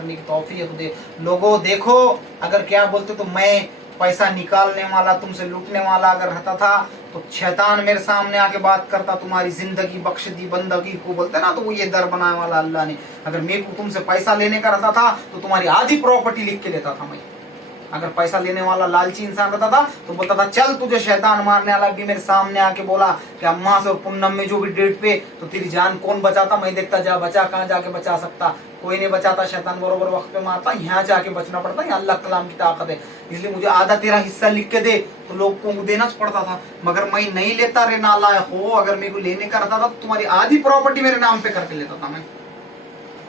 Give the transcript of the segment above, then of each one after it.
करने की तौफीक दे। लोगों देखो, अगर क्या बोलते तो मैं पैसा निकालने वाला, तुमसे लूटने वाला अगर रहता था तो शैतान मेरे सामने आके बात करता, तुम्हारी जिंदगी बख्श दी बंदगी को बोलते ना, तो वो ये दर बनाने वाला अल्लाह ने। अगर मेरे को तुमसे पैसा लेने का रहता था तो तुम्हारी आधी प्रॉपर्टी लिख के लेता था मैं। अगर पैसा लेने वाला लालची इंसान रहता था तो बोलता था चल तुझे शैतान मारने वाला भी मेरे सामने आके बोला कि अम्मा से और पूनम में जो भी डेट पे, तो तेरी जान कौन बचाता, मैं देखता जा बचा, कहाँ जाके बचा सकता, कोई नहीं बचाता, शैतान बरोबर वक्त पे मारता, यहाँ जाके बचना पड़ता, ये अल्लाह कलाम की ताकत है। इसलिए मुझे आधा तेरा हिस्सा लिख के दे, तो लोग को देना पड़ता था, मगर मैं नहीं लेता रे नालायक हो। अगर मेरे को लेने का रहता था तो तुम्हारी आधी प्रॉपर्टी मेरे नाम पे करके लेता था मैं,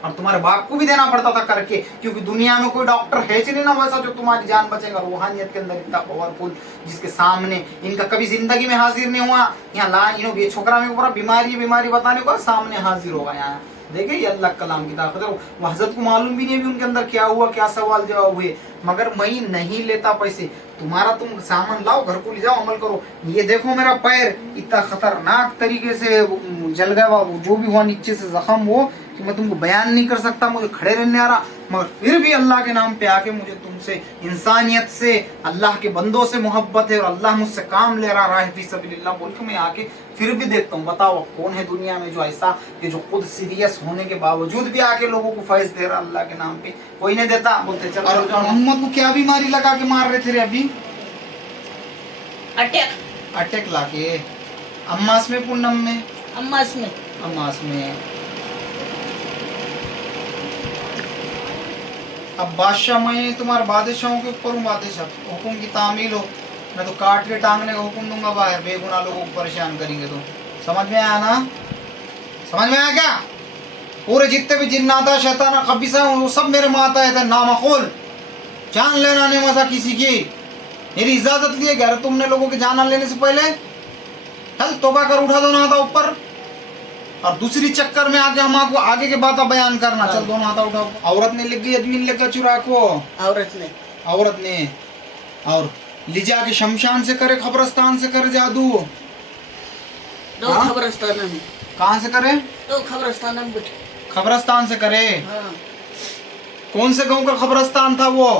और तुम्हारे बाप को भी देना पड़ता था करके, क्योंकि दुनिया में कोई डॉक्टर है नहीं ना वैसा जो तुम्हारी जान बचेगा रूहानियत के अंदर इतना पावरफुल, जिसके सामने इनका कभी जिंदगी में हाजिर नहीं हुआ। यहाँ ला ये छोकरा में पूरा बीमारी बताने को सामने हाजिर होगा। यहाँ देखे ये अल्लाह कलाम की ताकत है। वो हजरत को मालूम भी नहीं है उनके अंदर क्या हुआ, क्या सवाल जवाब हुए, मगर मैं नहीं लेता पैसे। तुम्हारा तुम सामान लाओ, घर को ले जाओ, अमल करो। ये देखो मेरा पैर इतना खतरनाक तरीके से जल गया, जो भी हुआ नीचे से जख्म वो कि मैं तुमको बयान नहीं कर सकता, मुझे खड़े रहने आ रहा, मगर फिर भी अल्लाह के नाम पे आके मुझे तुमसे इंसानियत से, अल्लाह के बंदों से मोहब्बत है, और अल्लाह मुझसे काम ले रहा है फी सबीलिल्लाह बोल के मैं आके फिर भी देखता हूँ। बताओ कौन है दुनिया में जो ऐसा कि जो खुद सीरियस होने के बावजूद भी आके लोगों को फैज दे रहा अल्लाह के नाम पे? कोई नहीं देता। बोलते चल। और मोहम्मद को क्या बीमारी लगा के मार रहे थे अभी? अटैक लाके अम्मास में पूनम में? अम्मास में। अब बादशाह, मैं तुम्हारे बादशाहों के ऊपर हूँ, बादशाह हुक्म की तामील हो, मैं तो काट के टांगने का हुक्म दूंगा बाहर, बेगुनाह लोगों को परेशान करेंगे तो। समझ में आया ना? समझ में आया क्या? पूरे जितने भी जिन्नाता शैतान खबीसा वो सब मेरे माता है, नामखोल, जान लेना नहीं मजा किसी की। मेरी इजाजत लिए गया तुमने लोगों की जान लेने से पहले? चल तौबा कर, उठा दोनों हाथ ऊपर, और दूसरी चक्कर में आके हम आपको आगे के बात बयान करना। चल दोनों हाथ उठाओ। औरत ने लिख गई अजमीन लेकर चुरा को, औरत ने और ले जाके शमशान से करे, खबरस्तान से करे जादू। खबरस्तान में कहाँ से करे? तो खबरस्तान में खबरस्तान से करे। हाँ। कौन से गांव का खबरस्तान था वो?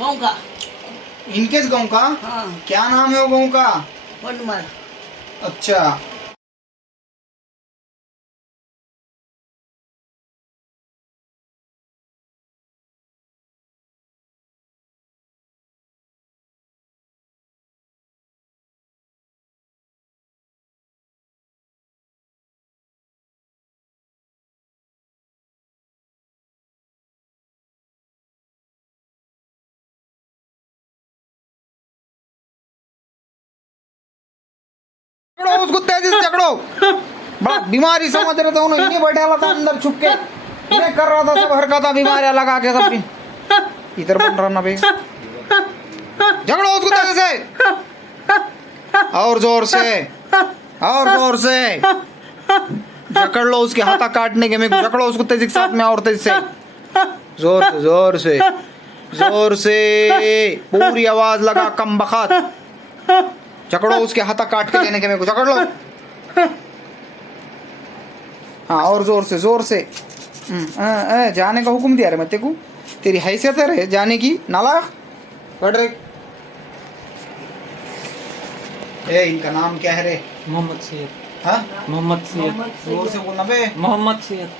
गाँव का। इनके गांव का? हाँ। क्या नाम है वो गांव का? वनमार। अच्छा। उसको तेजी से झगड़ो। बड़ा बीमारी समझ रहे थे उन्हें, ये बैठा था अंदर छुप के, ये कर रहा था सब हरकत बीमारियां लगा के सब इधर बन रहा ना भाई। झगड़ो उसको तेजी से, और जोर से, और जोर से जकड़ लो उसके हाथा काटने के में, जकड़ो उसको तेजी के साथ में, और तेजी से, जोर से, जोर से, जोर से, पूरी आवाज लगा कम बखत जकड़ो उसके हाथा काट के लेने के मेरे को, जकड़ लो। हाँ और जोर से, जोर से। जाने का हुक्म दिया रे मैं तेरे को, तेरी हैसियत है रे जाने की, नालायक। बढ़ रे। ए इनका नाम क्या है रे? मोहम्मद सैयद। हाँ मोहम्मद सैयद। जोर से बोलना बे। मोहम्मद सैयद।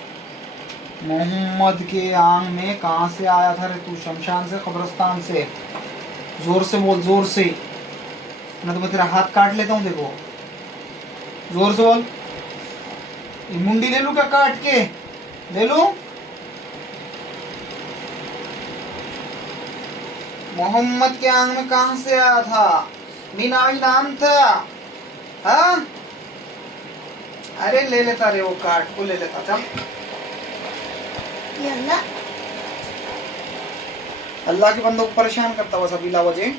मोहम्मद के आंग में कहाँ से आया था रे तू? शमशान से, खबरस्तान से। जोर से बोल, जोर से, ना तो मैं तेरा हाथ काट लेता हूँ। देखो जोर से बोल। मुंडी ले लूं क्या काट के? ले लूं? मोहम्मद के आंग में कहाँ से आया था? मीना नाम था। हाँ अरे ले लेता रे, वो काट को ले लेता। चल अल्लाह के बंदों को परेशान करता बस अभी वजह।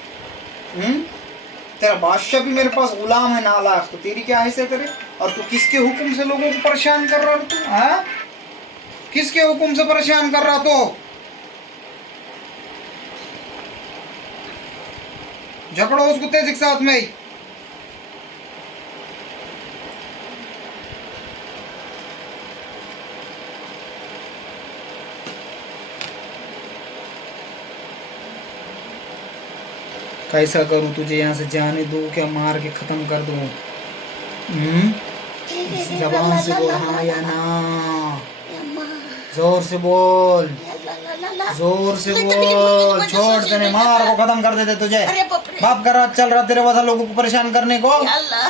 तेरा बादशाह भी मेरे पास गुलाम है नालायक, तो तेरी क्या हैसियत है? और तू किसके हुक्म से लोगों को परेशान कर रहा तू? हाँ किसके हुक्म से परेशान कर रहा तो? झगड़ो उसको तेजी के साथ में। कैसा करूं, तुझे यहाँ से जाने दूं क्या, मार के खत्म कर दूं? जबान से बोल हाँ या ना, जोर से बोल, जोर से बोल। छोड़ देने, मार को खत्म कर देते तुझे। अरे बाप रे। बाप का राज चल रहा तेरे वैसा लोगों को परेशान करने को। या अल्लाह।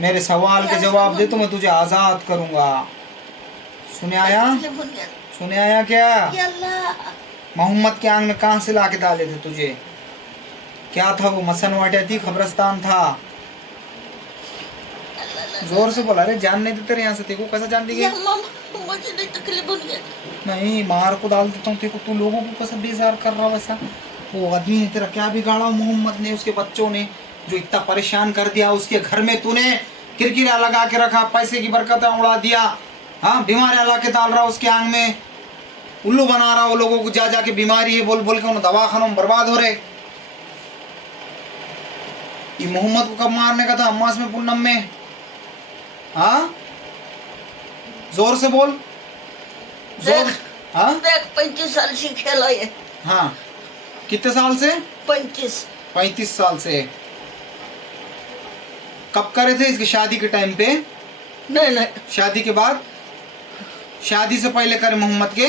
मेरे सवाल के जवाब दे तो मैं तुझे आजाद करूंगा। सुने आया, सुने आया क्या? या अल्लाह। मोहम्मद के आंग में कहां से लाके डाले थे तुझे? क्या था वो? मसन वाटिया थी, खबरस्तान था? जोर से बोला। अरे जान नहीं देते यहाँ से, तेको कैसा जान ली गई? मुझे नहीं तकलीफ हो गया। नहीं, मार को डाल देता हूँ तेको। तू लोगों को कैसा बेजार कर रहा वैसा? वो आदमी ने तेरा क्या बिगाड़ा मोहम्मद ने, उसके बच्चों ने जो इतना परेशान कर दिया। उसके घर में तूने किरकिरा लगा के रखा, पैसे की बरकतें उड़ा दिया। हाँ, बीमारियां ला के डाल रहा उसके आंग में, उल्लू बना रहा वो लोगों को। जा जाके बीमारी है बोल बोल के उन्हें दवाखानों में बर्बाद हो रहे। ये मोहम्मद को कब मारने का था? अम्मास में, पूनम में? हाँ, जोर से बोल, जोर। हाँ, देख 35 साल से खेला ये। हाँ, कितने साल से? 35 साल से। कब करे थे? इसकी शादी के टाइम पे? नहीं, शादी के बाद? शादी से पहले करे मोहम्मद के?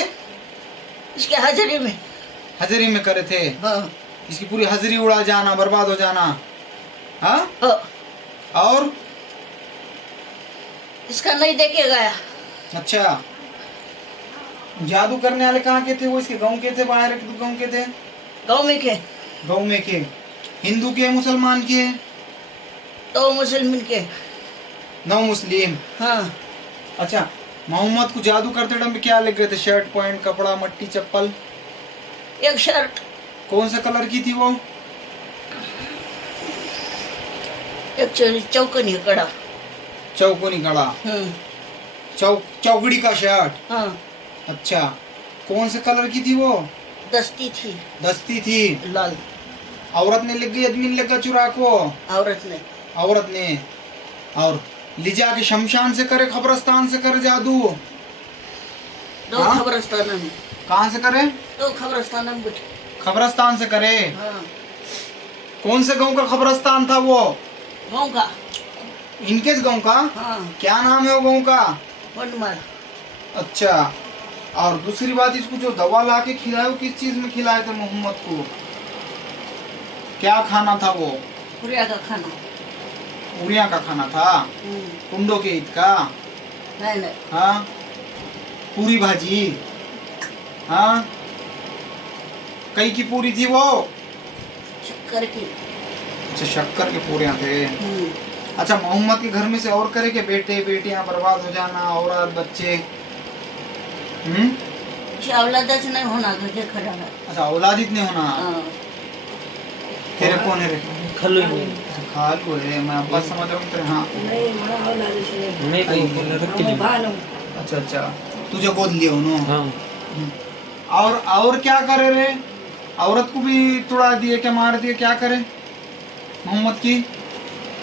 इसके हाजिरी में। हजरी में करे थे? हाँ। इसकी पूरी हजरी उड़ा जाना, बर्बाद हो जाना। हाँ, हाँ। और इसका नहीं देखे गया। अच्छा, जादू करने वाले कहाँ के थे वो? इसके गांव के थे, बाहर के गांव के थे? गाँव में के। गांव में के। हिंदू के, मुसलमान के? तो मुसलमान के। 9 मुस्लिम। हाँ। अच्छा, मोहम्मद को जादू करते टाइम क्या लग गए थे? शर्ट, पैंट, कपड़ा, मट्टी, चप्पल? एक शर्ट। कौन सा कलर की थी वो? एक चौकनी कड़ा। चौकोनी कड़ा। चौकड़ी का शर्ट। हाँ। अच्छा, कौन से कलर की थी वो? दस्ती थी। दस्ती थी। लाल। औरत ने लग गई, आदमी ने लगा चुरा को? औरत ने। औरत ने। और ले जाके शमशान से करे, खबरस्तान से करे जादू? दो हाँ? खबरस्तान में। कहाँ से करे? दो खबरस्तान में बैठे। खबरस्तान से करे। हाँ। कौन से गांव का खबरस्तान था वो? गाँव का। इनके गांव का? हाँ। क्या नाम है वो गांव का? बनमार। अच्छा, और दूसरी बात, इसको जो दवा ला के खिलाए वो किस चीज में खिलाए थे मोहम्मद को? क्या खाना था वो? पुरिया का खाना। उड़िया का खाना था? कुंडो के ईद का? नहीं। हाँ, पूरी भाजी? हाँ, कई की पूरी थी वो? शक्कर की। अच्छा, शक्कर के पूरे थे। अच्छा, मोहम्मद के घर में से और करे के बेटे बेटियां बर्बाद हो जाना, औरत बच्चे? औलाद नहीं होना घर के खड़ा है। अच्छा, औलादित नहीं होना। हाँ। तेरे कौन है रे? खलु खालू है, मैं अब बात समझ रहा हूँ तेरे। हाँ, नहीं वो रखती ली। अच्छा, तुझे गोद लिए उन्होंने? हाँ। और क्या करे रे? औरत को भी तुड़ा दिए क्या, मार दिए? क्या करे मोहम्मद की?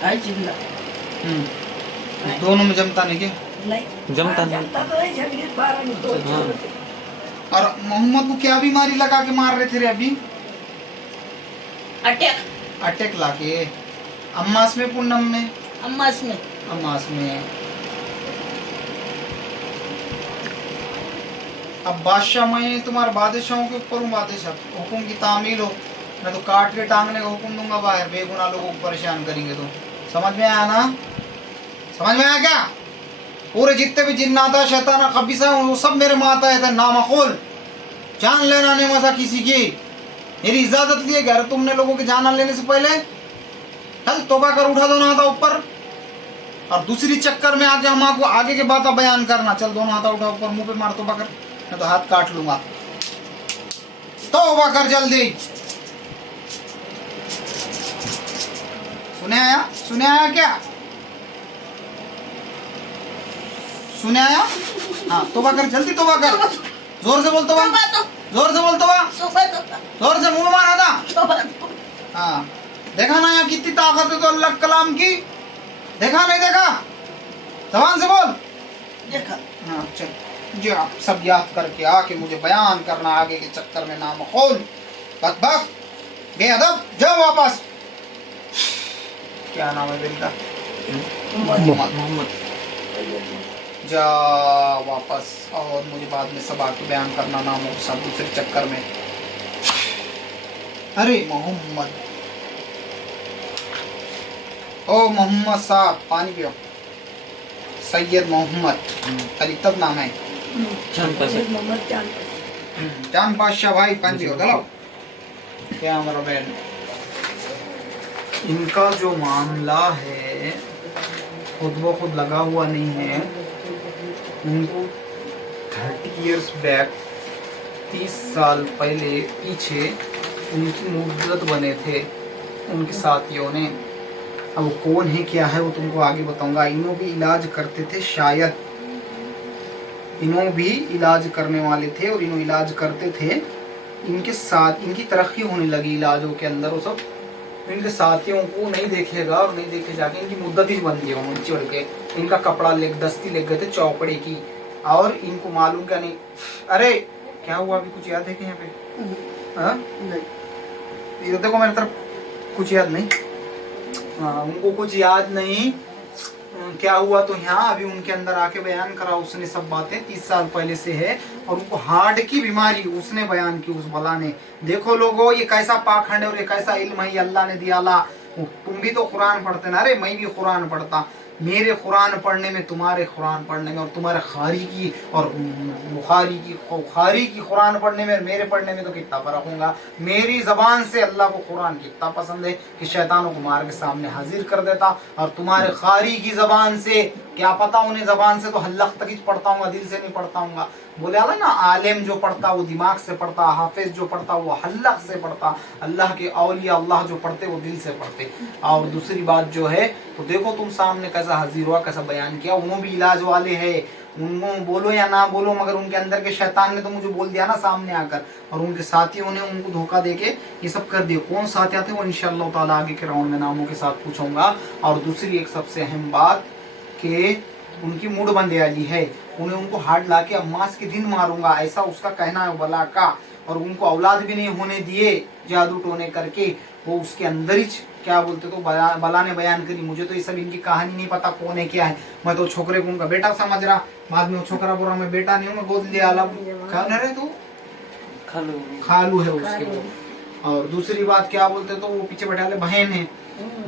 जिंदा। दोनों में जमता नहीं के? जमता नहीं। हाँ। और मोहम्मद को क्या बीमारी लगा के मार रहे थे रे अभी? अटैक लाके? अम्मास में, पूनम में? अम्मास में। अम्मास में। अब बादशाह, मैं तुम्हारे बादशाहों के ऊपर हूँ बादशाह, हुक्म की तामील हो। मैं तो काट के टांगने का हुक्म दूंगा बाहर, बेगुनाह लोगों को परेशान करेंगे तो। समझ में आया ना? समझ में आया क्या? पूरे जितने भी जिन्नाता, शैताना, खबीसा वो सब मेरे माता है। नामखोल, जान लेना नहीं मसा किसी की। मेरी इजाजत लिए गया तुमने लोगों के जान लेने से पहले? चल तौबा कर, उठा दोनों हाथ ऊपर। और दूसरी चक्कर में आके हम आपको आगे के बात बयान करना। चल दोनों हाथ उठा ऊपर, मुंह पे मार, तौबा कर, मैं तो हाथ काट लूंगा। तौबा कर जल्दी। सुने आया? सुने आया क्या? सुने आया? हाँ, तौबा कर जल्दी, तौबा कर। जोर से बोल तौबा। जोर से बोल तौबा। जोर से मुंह मारा था। हाँ, देखा ना यहाँ कितनी ताकत है तो अल्लाह कलाम की? देखा नहीं देखा? जबान से बोल। देखा। हाँ, चल जो आप सब याद करके आके मुझे बयान करना आगे के चक्कर में। नाम खोल बदबक, बेअदब, जाओ वापस। क्या नाम है बेटा? मोहम्मद। जा वापस, और मुझे बाद में सब आके बयान करना नामों के साथ दूसरे चक्कर में। अरे मोहम्मद, ओ मोहम्मद साहब पानी पियो। सैयद मोहम्मद अली तब नाम है। जान बादशाह भाई पानी पियो चलो। क्या हमारा बहन, इनका जो मामला है खुद ब खुद लगा हुआ नहीं है। 30 इयर्स बैक, 30 साल पहले पीछे उनकी मुद्दत बने थे उनके साथियों ने। अब वो कौन है क्या है वो तुमको आगे बताऊंगा। इन्हों भी इलाज करते थे, शायद इन्हों भी इलाज करने वाले थे और इन्हों इलाज करते थे। इनके साथ इनकी तरक्की होने लगी इलाजों के अंदर, वो सब इनके साथियों को नहीं देखेगा और नहीं देखे जाके इनकी मुद्दत ही बन गई उन्होंने चिड़ के। इनका कपड़ा दस्ती ले गए थे चौपड़े की, और इनको मालूम क्या नहीं। अरे क्या हुआ अभी कुछ याद है कि यहाँ पे? हाँ ये देखो मेरी तरफ, कुछ याद नहीं। हाँ उनको कुछ याद नहीं क्या हुआ तो यहाँ अभी उनके अंदर आके बयान करा उसने सब बातें 30 साल पहले से है। और उनको हार्ट की बीमारी उसने बयान की उस भला ने। देखो लोगों ये कैसा पाखंड है और ये कैसा इल्म है अल्लाह ने दिया ला। तुम भी तो कुरान पढ़ते ना, अरे मैं भी कुरान पढ़ता। मेरे कुरान पढ़ने में, तुम्हारे कुरान पढ़ने में, और तुम्हारे खारी की और बुखारी की कुरान पढ़ने में और मेरे पढ़ने में तो कितना फर्क होगा। मेरी जबान से अल्लाह को कुरान कितना पसंद है कि शैतानों को मार के सामने हाजिर कर देता। और तुम्हारे खारी की जबान से क्या पता, उन्हें जबान से तो हल्लक तक ही पढ़ता हूँ, दिल से नहीं पढ़ता हूँ। बोले आला ना, आलिम जो पढ़ता वो दिमाग से पढ़ता, हाफिज जो पढ़ता वो हल्लक से पढ़ता, अल्लाह के औलिया अल्लाह जो पढ़ते वो दिल से पढ़ते। और दूसरी बात जो है तो देखो तुम सामने कैसा हाजिर हुआ, कैसा बयान किया। उन्होंने भी इलाज वाले है, उनको बोलो या ना बोलो मगर उनके अंदर के शैतान ने तो मुझे बोल दिया ना सामने आकर। और उनके साथियों ने उनको धोखा देके ये सब कर दिया। कौन साथी आते वो इंशाअल्लाह ताला आगे के राउंड में नामों के साथ पूछूंगा। और दूसरी एक सबसे अहम बात कि उनकी मूड बंदे वाली है, उन्हें उनको हार्ड ला के अम्मास के दिन मारूंगा, ऐसा उसका कहना है बला का। और उनको औलाद भी नहीं होने दिए जादू टोने करके, वो उसके अंदर ही क्या बोलते तो बला ने बयान करी। मुझे तो ये सब इनकी कहानी नहीं पता कौन है क्या है। मैं तो छोकरे को उनका बेटा समझ रहा, बाद में वो छोकरा बोल रहा मैं बेटा नहीं हूँ, मैं गोद लिया अलग। कौन है तू? खालू है उसके वो। और दूसरी बात क्या बोलते तो वो पीछे बैठे वाले बहन है,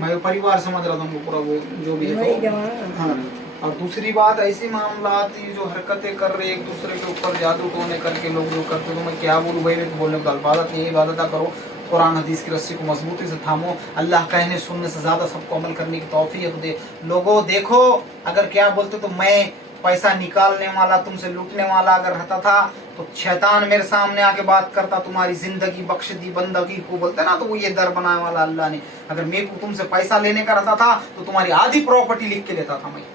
मैं परिवार समझ रहा था उनको पूरा, वो जो भी है। हाँ और दूसरी बात ऐसी मामला ये जो हरकतें कर रहे एक दूसरे के ऊपर जादू टोने करके लोग जो करते, तो मैं क्या बोलूँ भाई। बोलने को इबादत नहीं, इबादत करो, कुरान हदीस की रस्सी को मजबूती से थामो, अल्लाह कहने सुनने से ज़्यादा सबको अमल करने की तौफीक दे। लोगों देखो अगर क्या बोलते तो मैं पैसा निकालने वाला, तुमसे लूटने वाला अगर रहता था तो शैतान मेरे सामने आके बात करता, तुम्हारी जिंदगी बख्श दी बंदगी को बोलते ना, तो वो ये दर बनाने वाला अल्लाह ने। अगर मेरे को तुमसे पैसा लेने का रहता था तो तुम्हारी आधी प्रॉपर्टी लिख के लेता था मैं।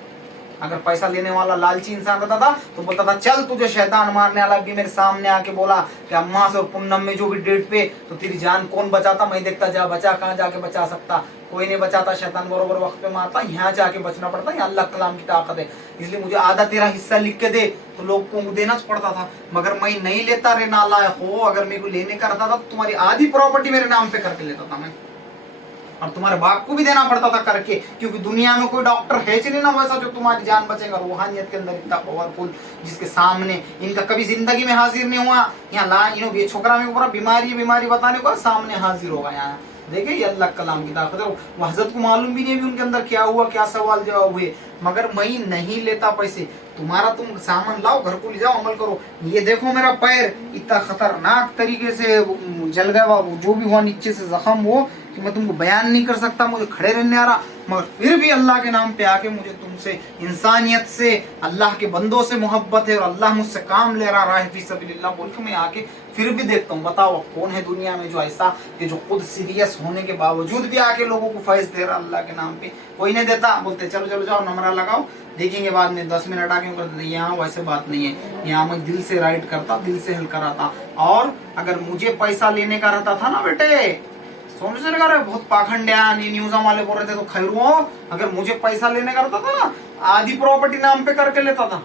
अगर पैसा लेने वाला लालची इंसान रहता था तो बोलता था चल तुझे शैतान मारने वाला भी मेरे सामने आके बोला कि अम्मा से और पुन्नम में जो भी डेट पे, तो तेरी जान कौन बचाता, मैं देखता जा बचा, कहाँ जाके बचा सकता, कोई नहीं बचाता, शैतान बरोबर वक्त पे मारता, यहाँ जाके बचना पड़ता है, अल्लाह कलाम की ताकत है। इसलिए मुझे आधा तेरा हिस्सा लिख के दे, तो लोग को देना पड़ता था, मगर मैं नहीं लेता रे नालायक हो। अगर मेरे को लेने का रहता था तो तुम्हारी आधी प्रॉपर्टी मेरे नाम पे करके लेता था मैं, और तुम्हारे बाप को भी देना पड़ता था करके, क्योंकि दुनिया में कोई डॉक्टर है नहीं ना वैसा जो तुम्हारी जान बचेगा रूहानियत के अंदर इतना पावरफुल, जिसके सामने इनका कभी जिंदगी में हाजिर नहीं हुआ। यहाँ ला ये छोकरा में पूरा बीमारी बताने को सामने हाजिर होगा। यहाँ देखे ये अल्लाह कलाम की ताकत है। वो हजरत को मालूम भी नहीं है उनके अंदर क्या हुआ, क्या सवाल जवाब हुए, मगर मैं नहीं लेता पैसे। तुम्हारा तुम सामान लाओ, घर को ले जाओ, अमल करो। ये देखो मेरा पैर इतना खतरनाक तरीके से जल गया, जो भी हुआ नीचे से जख्म वो कि मैं तुमको बयान नहीं कर सकता, मुझे खड़े रहने आ रहा, मगर फिर भी अल्लाह के नाम पे आके मुझे तुमसे इंसानियत से, अल्लाह के बंदों से मोहब्बत है और अल्लाह मुझसे काम ले रहा है फी सबीलिल्लाह बोल के मैं आके फिर भी देखता हूँ। बताओ कौन है दुनिया में जो ऐसा कि जो खुद सीरियस होने के बावजूद भी आके लोगों को फैज दे रहा अल्लाह के नाम पे। कोई नहीं देता, बोलते चलो चलो जाओ नंबरा लगाओ, देखेंगे बाद में 10 मिनट आके कर देते। यहाँ वैसे बात नहीं है, यहाँ मैं दिल से राइट करता, दिल से हल कराता। और अगर मुझे पैसा लेने का रहता था ना बेटे, सोने से लगा रहे बहुत पाखंडियान ये न्यूज़ वाले बोल रहे थे तो खैर हो, अगर मुझे पैसा लेने का रहता था ना आधी प्रॉपर्टी नाम पे करके लेता था,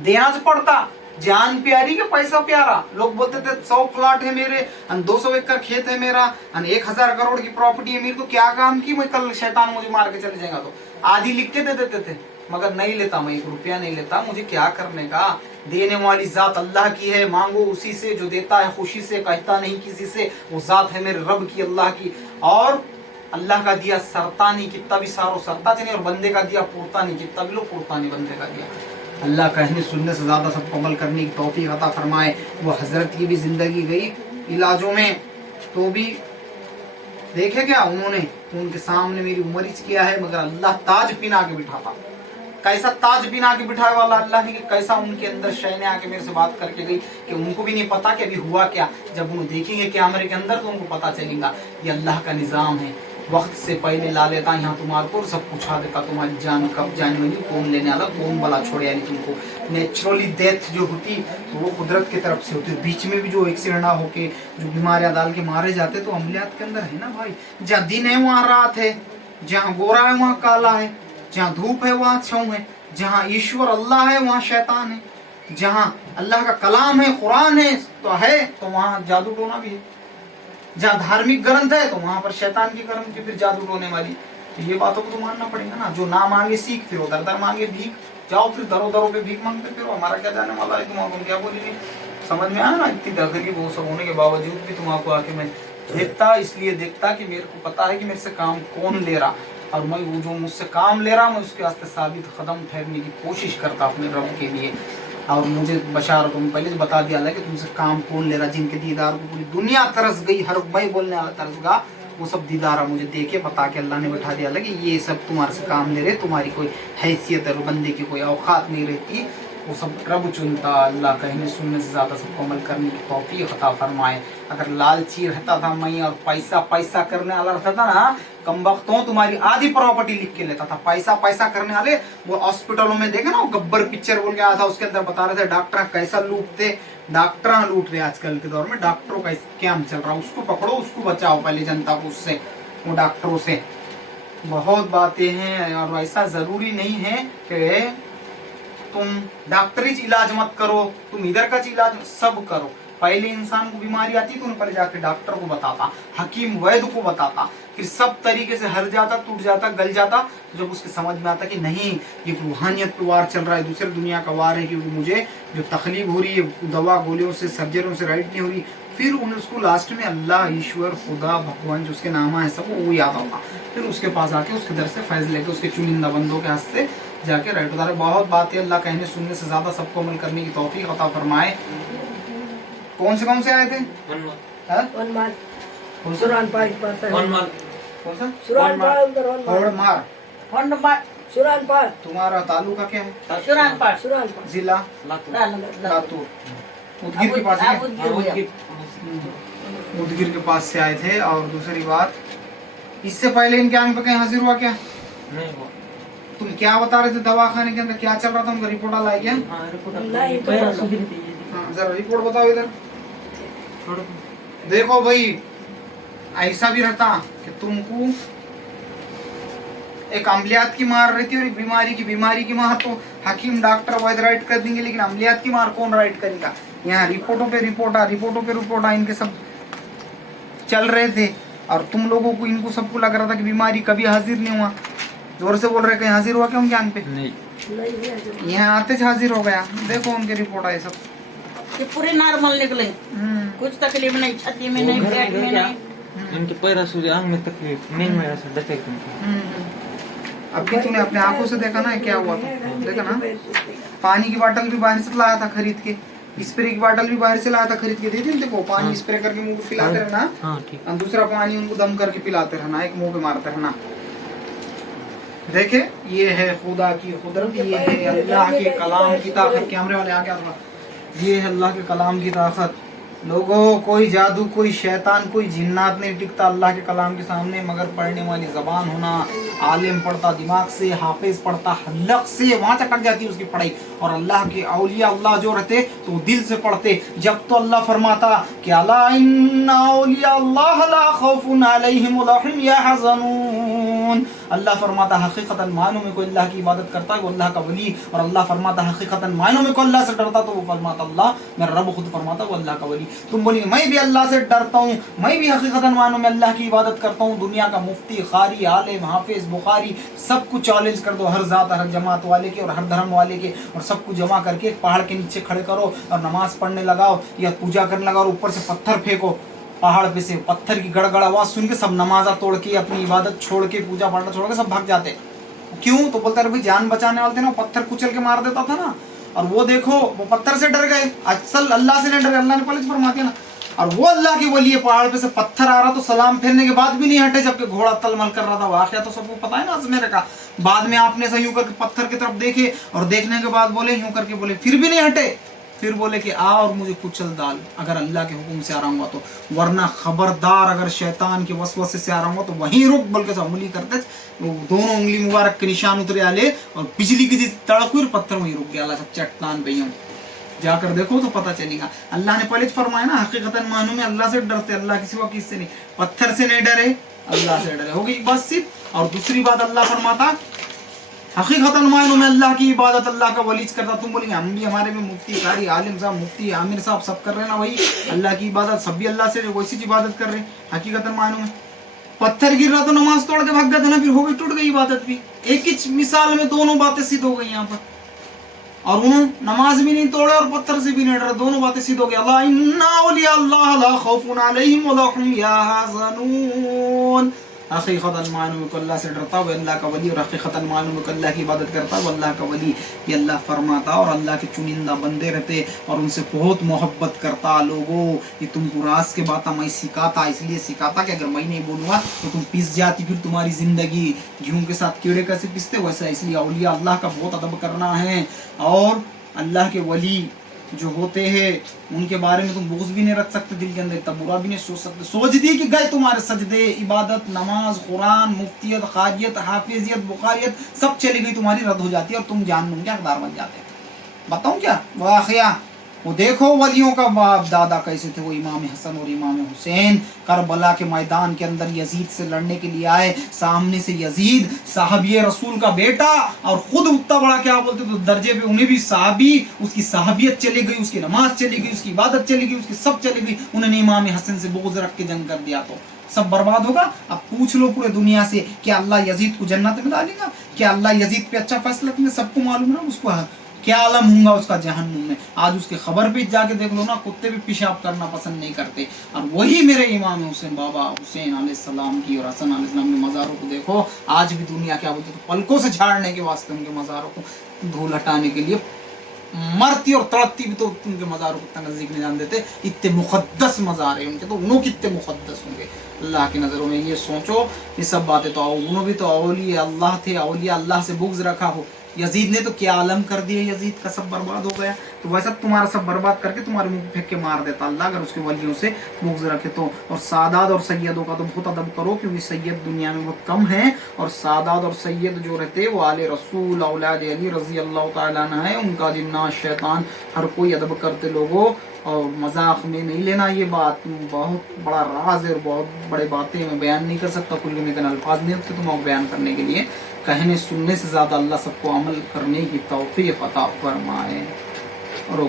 देना से पड़ता। जान प्यारी के पैसा प्यारा। लोग बोलते थे 100 प्लॉट है मेरे, 200 एकड़ खेत है मेरा, 1000 करोड़ की प्रॉपर्टी है मेरी, तो क्या काम की मैं कल शैतान मुझे मार के चले जाएगा। तो आधी लिख के दे देते थे, मगर नहीं लेता मैं, 1 रुपया नहीं लेता, मुझे क्या करने का। देने वाली जात अल्लाह की है, मांगो उसी से, जो देता है खुशी से, कहता नहीं किसी से, वो जात है मेरे रब की, अल्लाह की। और अल्लाह का दिया सरता नहीं, कितना भी सारो सरता नहीं, और बंदे का दिया पुरता नहीं, कितना भी लो पुरता नहीं बंदे का दिया। अल्लाह कहने सुनने से ज़्यादा सबको अमल करने की तौफीक अता फरमाए। वो हजरत की भी ज़िंदगी गई इलाजों में, तो भी देखे क्या उन्होंने, उनके सामने मेरी उम्र ही किया है, मगर अल्लाह ताज पिना के बिठाता। कैसा ताज पिना के बिठाए वाला अल्लाह ने, कि कैसा उनके अंदर शय आके मेरे से बात करके गई कि उनको भी नहीं पता कि अभी हुआ क्या। जब उन्हें देखेंगे कैमरे के अंदर तो उनको पता चलेगा ये अल्लाह का निज़ाम है। वक्त से पहले ला लेता यहाँ तुम्हारे को, सब पूछा देता तुम्हारी जान कब जाने वाली, कौन लेने वाला, कौन बला छोड़े वाली तुमको। नेचुरली डेथ जो होती तो वो कुदरत की तरफ से होती। बीच में भी जो एक्सीडेंट होके जो बीमारियां डाल के मारे जाते तो अमलियात के अंदर है ना भाई। जहाँ दिन है वहाँ रात है, जहाँ गोरा है वहाँ काला है, जहाँ धूप है वहाँ छाँव है, जहाँ ईश्वर अल्लाह है वहाँ शैतान है, जहाँ अल्लाह का कलाम है, कुरान है तो वहाँ जादू टोना भी है, जहाँ धार्मिक ग्रंथ है तो वहां पर शैतान की ग्रंथ की फिर जादू टोने वाली। तो ये बातों को तो मानना पड़ेगा ना। जो ना मांगे सीख, फिर दर दर मांगे भीख, जाओ फिर दरों दरों पे भीख मांगते फिर। हमारा क्या जाने वाला है, तुम क्या बोलेंगे। समझ में आया ना, इतनी दखली वो सब होने के बावजूद भी तुम आपको आके मैं देखता, इसलिए देखता कि मेरे को पता है कि मेरे से काम कौन ले रहा, और मैं वो जो मुझसे काम ले रहा मैं उसके वास्ते साबित कदम ठहरने की कोशिश करता अपने रब के लिए। और मुझे बशारत पहले बता दिया कि तुमसे काम कौन ले रहा, जिनके दीदार को पूरी दुनिया तरस गई, हर भाई बोलने वाला तरस गया, वो सब दीदारा मुझे दे के बता के अल्लाह ने बैठा दिया कि ये सब तुम्हारे से काम ले रहे, तुम्हारी कोई हैसियत और बंदे की कोई औकात नहीं रहती, वो सब रब चुनता। अल्लाह कहने सुनने से ज़्यादा सबको अमल करने की तौफीक अता फरमाए। अगर लालची रहता था मैं और पैसा पैसा करने वाला रहता था ना, कम वक्तों तुम्हारी आधी प्रॉपर्टी लिख के लेता था। पैसा पैसा करने वाले वो हॉस्पिटलों में देखे ना, वो गब्बर पिक्चर बोल के आया था, उसके अंदर बता रहे थे डॉक्टर कैसा लूटते, डॉक्टर लूट रहे आजकल के दौर में, डॉक्टरों का स्कैम चल रहा है, उसको पकड़ो, उसको बचाओ पहले जनता को उससे, वो डॉक्टरों से। बहुत बातें हैं, और ऐसा जरूरी नहीं है कि तुम डॉक्टरी इलाज मत करो, तुम इधर का इलाज सब करो। पहले इंसान को बीमारी आती तो पहले जाके डॉक्टर को बताता, हकीम वैद्य को बताता, फिर सब तरीके से हर जाता, टूट जाता, गल जाता। तो जब उसके समझ में आता कि नहीं ये रूहानियत पे वार चल रहा है, दूसरे दुनिया का वार है, क्योंकि मुझे जो तकलीफ हो रही है दवा गोलियों से, सर्जरियों से राइट नहीं हो रही, फिर उसको लास्ट में अल्लाह, ईश्वर, खुदा, भगवान जो उसके नाम है सब वो याद आता। फिर उसके पास आके उसके दर से फैज लेके उसके चुनिंदा बंदों के हाथ से जाके राइट होता है। बहुत बातें अल्लाह कहने सुनने से ज्यादा सबको अमल करने की तौफीक अता फरमाए। कौन से आए थे? तुम्हारा तालुका क्या है? जिला लातूर, उदगिर के पास, उदगिर के पास से आए थे। और दूसरी बात, इससे पहले इनके आने पर कहीं हाजिर हुआ क्या? नहीं हुआ। तुम क्या बता रहे थे दवाखाने के अंदर क्या चल रहा था, उनका रिपोर्ट आया क्या? जरा रिपोर्ट बताओ इधर। देखो भाई, ऐसा भी रहता कि तुमको एक अम्लियात की मार रहती है और एक बीमारी की मार तो हकीम डॉक्टर वैद्य राइट कर देंगे, लेकिन अम्लियात की मार कौन राइट करेगा? यहाँ रिपोर्टों पे रिपोर्ट इनके सब चल रहे थे, और तुम लोगों को, इनको सबको लग रहा था कि बीमारी कभी हाजिर नहीं हुआ। जोर से बोल रहे कहीं हाजिर हुआ क्या उनके आंख पे? नहीं, यहाँ आते से हाजिर हो गया। देखो उनके रिपोर्ट आए सब, ये पूरे नॉर्मल निकले, कुछ तकलीफ नहीं, छाती में नहीं, पेट में नहीं, इनके पैरा सूर्य आंख में तकलीफ नहीं, मेरा सर डटे। अभी तूने अपने आंखों से देखा ना क्या हुआ था, देखा ना? पानी की बोतल भी बाहर से लाया था खरीद के, स्प्रे की बोतल भी बाहर से लाया था खरीद के, दे दी देखो। पानी स्प्रे करके मुंह को पिलाते रहना, और दूसरा पानी उनको दम करके पिलाते रहना, एक मुंह पे मारते रहना। देखे, ये है खुदा की कुदरत, ये है अल्लाह के कलाम की ताकत। कैमरे वाले आ गया, ये है अल्लाह के कलाम की ताकत। लोगों, कोई जादू, कोई शैतान, कोई जिन्नात नहीं टिकता अल्लाह के कलाम के सामने, मगर पढ़ने वाली जबान होना। आलिम पढ़ता दिमाग से, हाफिज पढ़ता हलक से, वहाँ चटक जाती है उसकी पढ़ाई। और अल्लाह के औलिया अल्लाह जो रहते तो दिल से पढ़ते। जब तो अल्लाह फरमाता कि अला इन्ना औलिया अल्लाह ला खौफुन अलैहिम वला हुम यहज़नून, मुत्तक़ून। अल्लाह फरमाता हकीकतन मायनों में कोई अल्लाह की इबादत करता है वो अल्लाह का वली, और अल्लाह फरमाता हकीकतन मायनों में कोई अल्लाह से डरता तो वो फरमाता अल्लाह मेरा रब खुद फरमाता वो अल्लाह का वली। तुम बोलिए मैं भी अल्लाह से डरता हूँ, मैं भी हकीकतन मायनों में अल्लाह की इबादत करता हूँ। दुनिया का मुफ्ती, कारी, आलिम, हाफिज, बुखारी सबको चैलेंज कर दो, हर जात हर जमात वाले के और हर धर्म वाले के, और सबको जमा करके एक पहाड़ के नीचे खड़े करो और नमाज पढ़ने लगाओ या पूजा करने लगाओ, ऊपर से पत्थर फेंको पहाड़ पे से, पत्थर की गड़गड़ आवाज सुन के सब नमाजा तोड़ के अपनी इबादत छोड़ के पूजा पाठ छोड़ के सब भाग जाते। क्यों? तो बोलता भाई जान बचाने वाले थे ना, पत्थर कुचल के मार देता था ना, और वो देखो वो पत्थर से डर गए, असल अल्लाह से नहीं डरे। अल्लाह ने पहले फरमा दिया ना, और वो अल्लाह के वली है, पहाड़ पे से पत्थर आ रहा तो सलाम फेरने के बाद भी नहीं हटे जबकि घोड़ा तलमल कर रहा था। वाकया तो सबको पता है ना मेरे का। बाद में आपने ऐसा यूं करके पत्थर की तरफ देखे और देखने के बाद बोले यूं करके बोले, फिर भी नहीं हटे, फिर बोले कि आ और मुझे कुचल डाल अगर अल्लाह के हुक्म से आ रहा हूँ तो, वरना खबरदार अगर शैतान के वसवसे से आ रहा हूँ तो वहीं रुक, बल्कि से उंगली करते दोनों उंगली मुबारक के निशान उतरे आले और बिजली की तड़क हुई और पत्थर वहीं रुक गया। अल्लाह सब चट्टान पे यूं जाकर देखो तो पता चलेगा। अल्लाह ने पहले फरमाया ना हकीकतन मानू में अल्लाह से डरते, अल्लाह के सिवा किससे नहीं, पत्थर से नहीं डरे अल्लाह से डरे। होगी बस सिर्फ। और दूसरी बात अल्लाह फरमाता हकीकतन मायनों में अल्लाह की इबादत अल्लाह का वलीज करता। तुम बोलेंगे हम भी, हमारे भी मुफ्ती, कारी, आलिम साहब, मुफ्ती, आमिर साहब सब कर रहे हैं ना वही अल्लाह की इबादत, सब भी अल्लाह से वैसी इबादत कर रहे हैं। हकीकतन मायनों में पत्थर गिर रहा तो नमाज तोड़ के भाग गए थे ना, फिर हो गई टूट गई इबादत भी। एक ही मिसाल में दोनों बातें सिद्ध हो गई यहाँ पर, और उन्होंने नमाज भी नहीं तोड़े और पत्थर से भी नहीं डरे, दोनों बातें सिद्ध हो गई। अल्लाह इन्ना औलिया अल्लाह ला खौफुन अलैहिम वला हुम यहज़नून। हकीकतन मायनों में अल्लाह से डरता वो अल्लाह का वली, और हकीकतन मायनों में अल्लाह की इबादत करता वो अल्लाह का वली। ये अल्लाह फरमाता और अल्लाह के चुनिंदा बंदे रहते और उनसे बहुत मोहब्बत करता। लोगों ये तुमको राज के बात मैं सिखाता, इसलिए सिखाता कि अगर मैं नहीं बोलूँगा तो तुम पिस जाती, फिर तुम्हारी जिंदगी गेहूं के साथ कीड़े कैसे पिसते वैसा। इसलिए औलिया अल्लाह का बहुत अदब करना है, और अल्लाह के वली जो होते हैं उनके बारे में तुम बोझ भी नहीं रख सकते दिल के अंदर, इतना बुरा भी नहीं सोच सकते। सोच दी कि गए तुम्हारे सजदे, इबादत, नमाज, कुरान, मुफ्तियत, खाजियत, हाफिजियत, बुखारियत सब चली गई, तुम्हारी रद्द हो जाती है और तुम जहन्नुम के हकदार बन जाते। बताऊं क्या वाकया? वो देखो वलियों का बाप दादा कैसे थे, वो इमाम हसन और इमाम हुसैन करबला के मैदान के अंदर यजीद से लड़ने के लिए आए। सामने से यजीद साहबी रसूल का बेटा और खुद उतना बड़ा क्या बोलते तो दर्जे पे, उन्हें भी साहबी, उसकी साहबियत चली गई, उसकी नमाज चली गई, उसकी इबादत चली गई, उसकी सब चली गई। उन्होंने इमाम हसन से बुग़्ज़ रख के जंग कर दिया तो सब बर्बाद होगा। अब पूछ लो पूरे दुनिया से क्या अल्लाह यजीद को जन्नत में डालेगा? क्या अल्लाह यजीद पे अच्छा फैसला करेगा? सबको मालूम ना उसको क्या आलम होगा उसका जहन्नुम में। आज उसके खबर पे जाके देख लो ना, कुत्ते भी पेशाब करना पसंद नहीं करते। और वही मेरे इमाम हुसैन, बाबा हुसैन अलैहिस्सलाम की और हसन अलैहिस्सलाम के मज़ारों को देखो, आज भी दुनिया क्या बोलते तो पलकों से झाड़ने के वास्ते उनके मज़ारों को धूल हटाने के लिए मरती और तड़पती भी तो उनके मज़ारों को इतना नज़दीक नहीं जान देते। इतने मुक़द्दस मज़ार है उनके, तो उन्हों कितने मुक़द्दस होंगे अल्लाह की नज़रों में। ये सोचो ये सब बातें तो उन्होंने भी तो औलिया अल्लाह थे, औलिया अल्लाह से बुग़्ज़ रखा हो। यजीद ने तो क्या आलम कर दिया, यजीद का सब बर्बाद हो गया। तो वैसा तुम्हारा सब बर्बाद करके तुम्हारे मुंह फेंक के मार देता अल्लाह अगर उसके वलियों से बुग़्ज़ रखे तो। और सादात और सैयदों का तो बहुत अदब करो, क्योंकि सैयद दुनिया में बहुत कम है, और सादात और सैयद जो रहते वो आले रसूल औलाद अली रज़ी अल्लाह तआला अन्हु है। उनका जिन्ना शैतान हर कोई अदब करते लोगों, और मजाक में नहीं लेना। ये बात बहुत बड़ा राज है और बहुत बड़े बातें मैं बयान नहीं कर सकता, कुल में अल्फाज नहीं होते तुम बयान करने के लिए। कहने सुनने से ज़्यादा अल्लाह सबको अमल करने की तौफीक अता फरमाए। और